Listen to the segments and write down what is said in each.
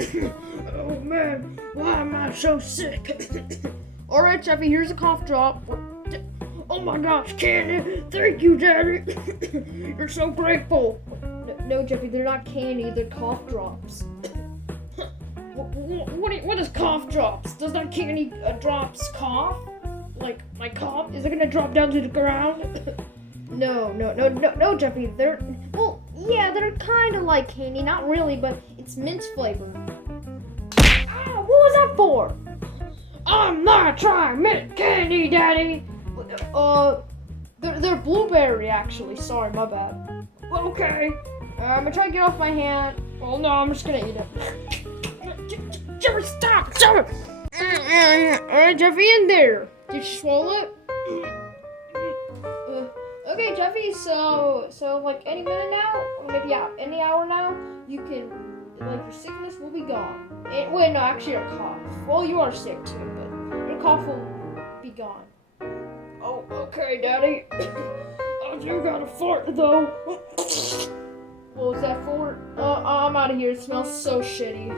Oh man, why am I so sick? Alright, Jeffy, here's a cough drop. Oh my gosh, candy! Thank you, Daddy! You're so grateful! No, Jeffy, they're not candy, they're cough drops. What is cough drops? Does that candy drops cough? Like, my cough? Is it gonna drop down to the ground? No, Jeffy, well, yeah, they're kind of like candy, not really, but it's mint flavored. Ah, what was that for? I'm not trying mint candy, Daddy! They're blueberry, actually. Sorry, my bad. Okay. I'm gonna try to get off my hand. Well, no, I'm just gonna eat it. Jeffy, stop! Jeffy! Alright, Jeffy, in there. Did you swallow it? Okay, Jeffy, so like any minute now, or maybe any hour now, you can, like, your sickness will be gone. Wait, no, actually your cough. Well, you are sick too, but your cough will be gone. Oh, okay, Daddy. I do got a fart, though. What was that for? I'm out of here. It smells so shitty.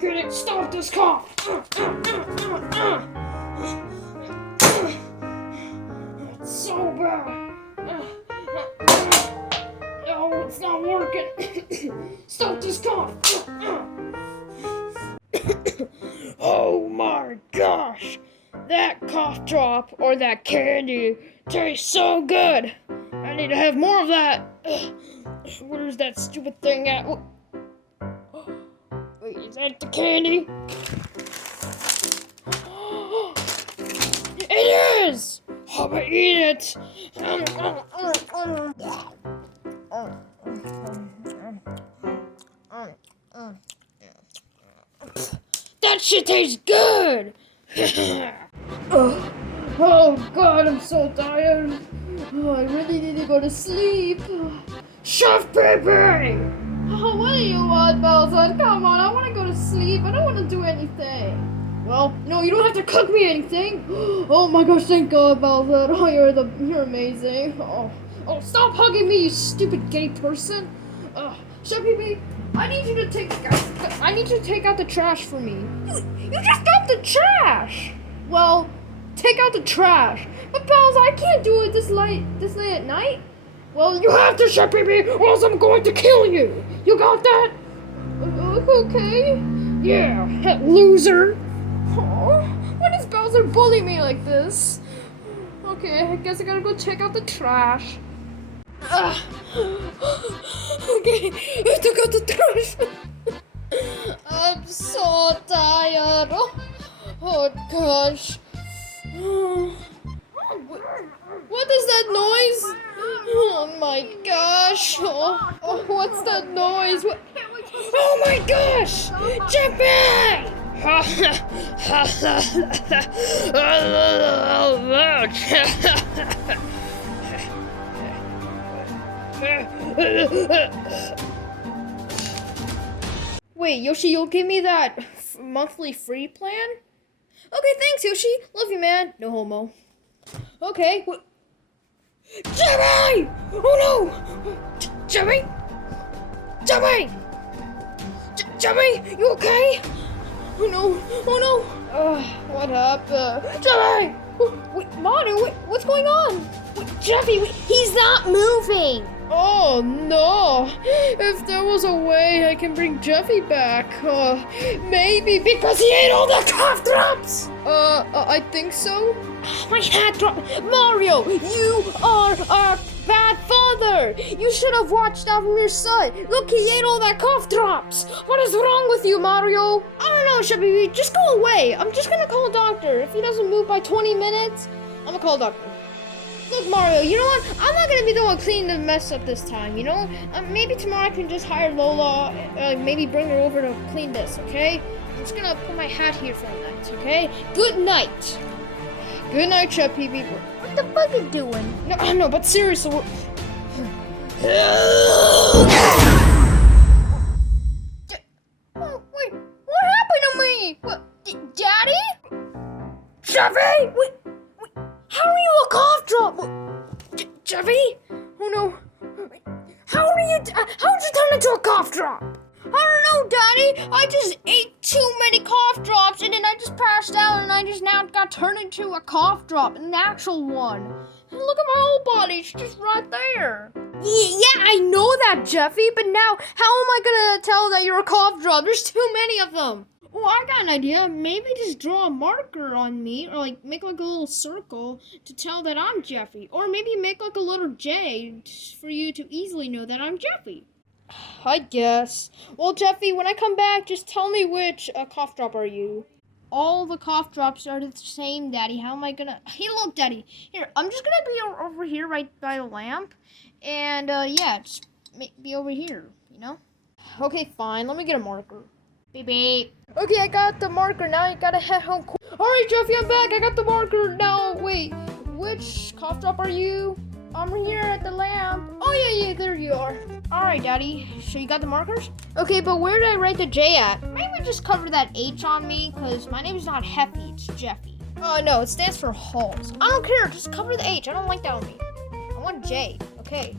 Can it stop this cough? It's so bad. No, it's not working. Stop this cough. Oh my gosh. That cough drop or that candy tastes so good. I need to have more of that. Where's that stupid thing at? Wait, is that the candy? It is! I'm gonna eat it! That shit tastes good! Oh God, I'm so tired. I really need to go to sleep. Chef baby! Oh, what do you want, Bowser? Come on, I want to go to sleep. I don't want to do anything. Well, no, you don't have to cook me anything. Oh my gosh, thank God, Bowser. Oh, you're amazing. Oh, stop hugging me, you stupid gay person. Chef baby, I need you to take out the trash for me. You just dumped the trash. Well, take out the trash. But Bowser, I can't do it this late at night. Well, you have to, Chef baby, or else I'm going to kill you. You got that? Okay. Yeah, loser. Oh, why does Bowser bully me like this? Okay, I guess I gotta go check out the trash. Okay, I took out the trash. I'm so tired. Oh gosh. What is that noise? Oh my gosh. Oh, what's that noise? Oh my gosh! Jeffy! Wait, Yoshi, you'll give me that monthly free plan? Okay, thanks, Yoshi. Love you, man. No homo. Okay. Jeffy! Oh no! Jeffy! Jeffy! Jeffy, you okay? Oh no! What happened? Jeffy! Wait, Mario, what's going on? Wait, Jeffy, he's not moving! Oh no! If there was a way I can bring Jeffy back, maybe because he ate all the cough drops! I think so. My hat dropped. Mario, you are a bad father! You should have watched out for your son! Look, he ate all that cough drops! What is wrong with you, Mario? I don't know, Chevy, just go away! I'm just gonna call a doctor. If he doesn't move by 20 minutes, I'm gonna call a doctor. Look, Mario, you know what? I'm not gonna be the one cleaning the mess up this time, you know? Maybe tomorrow I can just hire Lola, maybe bring her over to clean this, okay? I'm just gonna put my hat here for a night, okay? Good night! Good night, Chef Pee-Pee. What the fuck are you doing? No, I know, but seriously, Wait, what happened to me? What, Daddy? Jeffy? Wait, how are you a cough drop? Jeffy? Oh no. How how'd you turn into a cough drop? I don't know, Daddy. I just ate too many cough drops and then I just passed out and I just now got turned into a cough drop, an actual one. And look at my whole body, it's just right there. Yeah, I know that, Jeffy, but now how am I gonna tell that you're a cough drop? There's too many of them. Oh, I got an idea. Maybe just draw a marker on me or like make like a little circle to tell that I'm Jeffy. Or maybe make like a little J for you to easily know that I'm Jeffy. I guess. Well, Jeffy, when I come back, just tell me which cough drop are you. All the cough drops are the same, Daddy. How am I gonna... Hey, look, Daddy. Here, I'm just gonna be over here right by the lamp. And, yeah, just be over here, you know? Okay, fine. Let me get a marker. Beep, beep. Okay, I got the marker. Now I gotta head home. Alright, Jeffy, I'm back. I got the marker. Now, wait. Which cough drop are you? I'm here at the lamp. Oh, yeah, there you are. Alright, Daddy. So you got the markers? Okay, but where did I write the J at? Maybe just cover that H on me, because my name's not Heffy, it's Jeffy. Oh, no, it stands for Halls. I don't care, just cover the H. I don't like that on me. I want J. Okay.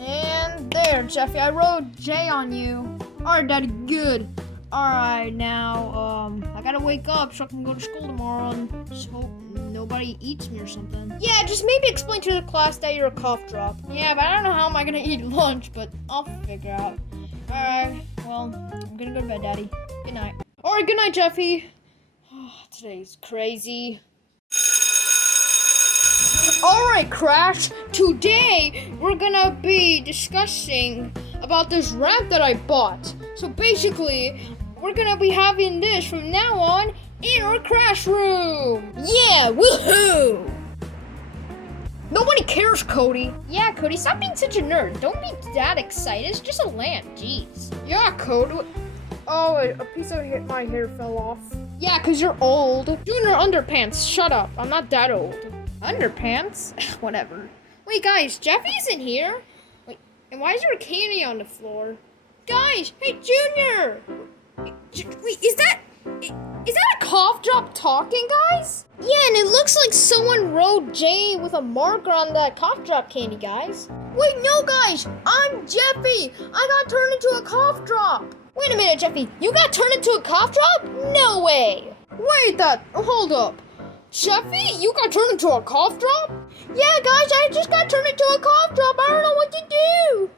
And there, Jeffy, I wrote J on you. Alright, Daddy, good. Alright, now, I gotta wake up so I can go to school tomorrow and just hope nobody eats me or something. Yeah, just maybe explain to the class that you're a cough drop. Yeah, but I don't know how am I gonna eat lunch, but I'll figure out. Alright, well, I'm gonna go to bed, Daddy. Good night. Alright, good night, Jeffy. Oh, today's crazy. Alright, Crash. Today, we're gonna be discussing about this ramp that I bought. So basically, we're gonna be having this from now on in our Crash room. Yeah, woohoo! Nobody cares, Cody. Yeah, Cody, stop being such a nerd. Don't be that excited. It's just a lamp, jeez. Yeah, Cody. Oh, a piece of my hair fell off. Yeah, because you're old. Junior underpants, shut up. I'm not that old. Underpants? Whatever. Wait, guys, Jeffy's in here? Wait, and why is there a candy on the floor? Guys, hey, Junior! Wait, is that a cough drop talking, guys? Yeah, and it looks like someone wrote J with a marker on that cough drop candy, guys. Wait, no, guys, I'm Jeffy. I got turned into a cough drop. Wait a minute, Jeffy, you got turned into a cough drop? No way. Wait, hold up. Jeffy, you got turned into a cough drop? Yeah, guys, I just got turned into a cough drop. I don't know what to do.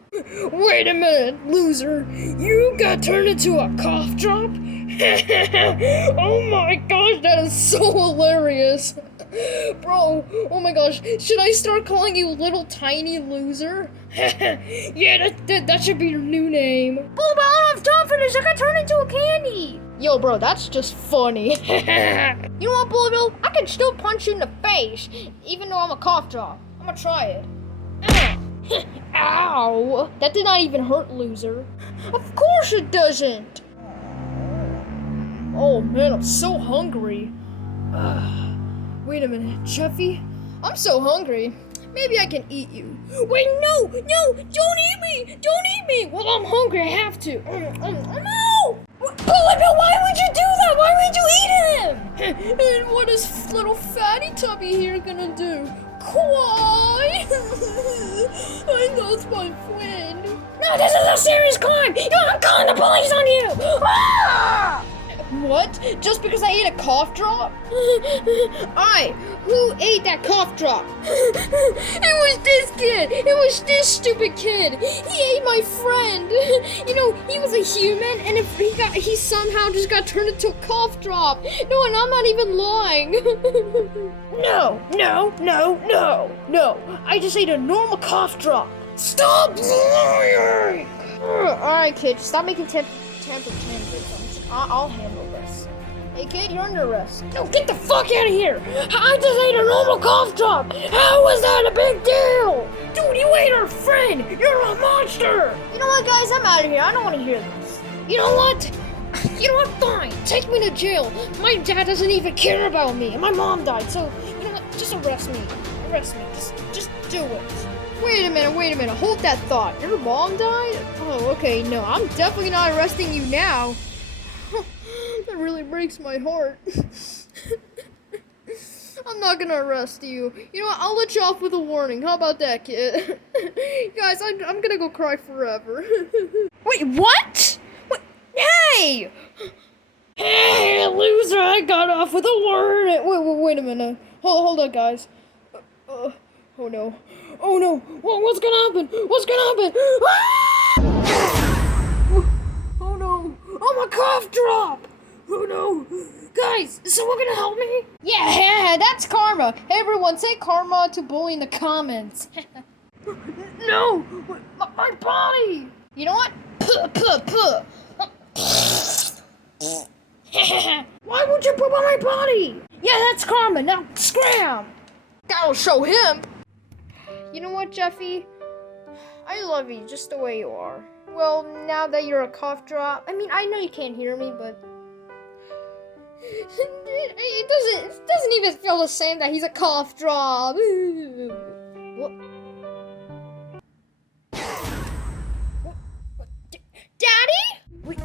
Wait a minute, loser. You got turned into a cough drop? Oh my gosh, that is so hilarious. Bro, oh my gosh, should I start calling you little tiny loser? Yeah, that should be your new name. Oh, but I don't have time for this. I got turned into a candy. Yo, bro, that's just funny. You know what, Bully Bill? I can still punch you in the face, even though I'm a cough drop. I'm gonna try it. Ow! That did not even hurt, loser. Of course it doesn't. Oh man, I'm so hungry. Wait a minute, Jeffy? I'm so hungry. Maybe I can eat you. Wait, no, don't eat me! Don't eat me! Well, I'm hungry, I have to. No! Bully Bill, why would you do that? Why would you eat him? And what is little fatty tubby here gonna do? Cry? I lost my friend. No, this is a serious crime! I'm calling the police on you! Ah! What? Just because I ate a cough drop? Who ate that cough drop? It was this kid. It was this stupid kid. He ate my friend. You know, he was a human, and if he somehow just got turned into a cough drop. No, and I'm not even lying. No. I just ate a normal cough drop. Stop lying! Alright, kid, stop making temper tantrums. I'll handle this. Hey, kid, you're under arrest. No, get the fuck out of here! I just ate a normal cough drop! How was that a big deal? Dude, you ate our friend! You're a monster! You know what, guys? I'm out of here. I don't want to hear this. You know what? Fine. Take me to jail. My dad doesn't even care about me, and my mom died, so, you know what? Just arrest me. Just do it. Wait a minute. Hold that thought. Your mom died? Oh, okay. No, I'm definitely not arresting you now. That really breaks my heart. I'm not gonna arrest you. You know what? I'll let you off with a warning. How about that, kid? Guys, I'm gonna go cry forever. Wait, what? What? Hey! Hey, loser! I got off with a warning. Wait a minute. Hold on, guys. Oh no. Oh no. What's gonna happen? What's gonna happen? Oh no. Oh, my cough drop. Oh no. Guys, is someone gonna help me? Yeah, that's karma. Hey everyone, say karma to bully in the comments. No! My body! You know what? Why would you poop on my body? Yeah, that's karma. Now scram! That'll show him. You know what, Jeffy? I love you just the way you are. Well, now that you're a cough drop, I mean, I know you can't hear me, but it doesn't even feel the same that he's a cough drop. What? Daddy? Wait,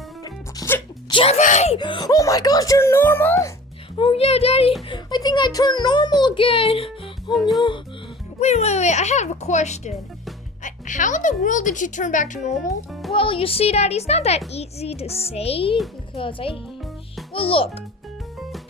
Jeffy! Oh my gosh, you're normal? Oh yeah, Daddy. I think I turned normal again. Oh no. Wait. I have a question. How in the world did you turn back to normal? Well, you see, Daddy, it's not that easy to say because well, look.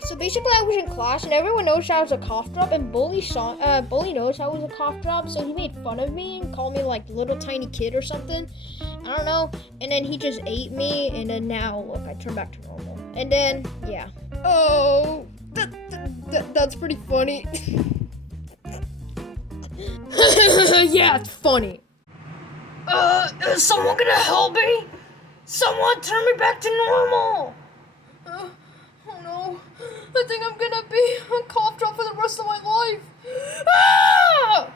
So basically, I was in class and everyone knows I was a cough drop, and Bully knows I was a cough drop, so he made fun of me and called me like little tiny kid or something. I don't know. And then he just ate me, and then now look, I turned back to normal. And then yeah. Oh, that's pretty funny. Yeah, it's funny. Is someone gonna help me? Someone turn me back to normal. Oh no, I think I'm gonna be a cough drop for the rest of my life. Ah!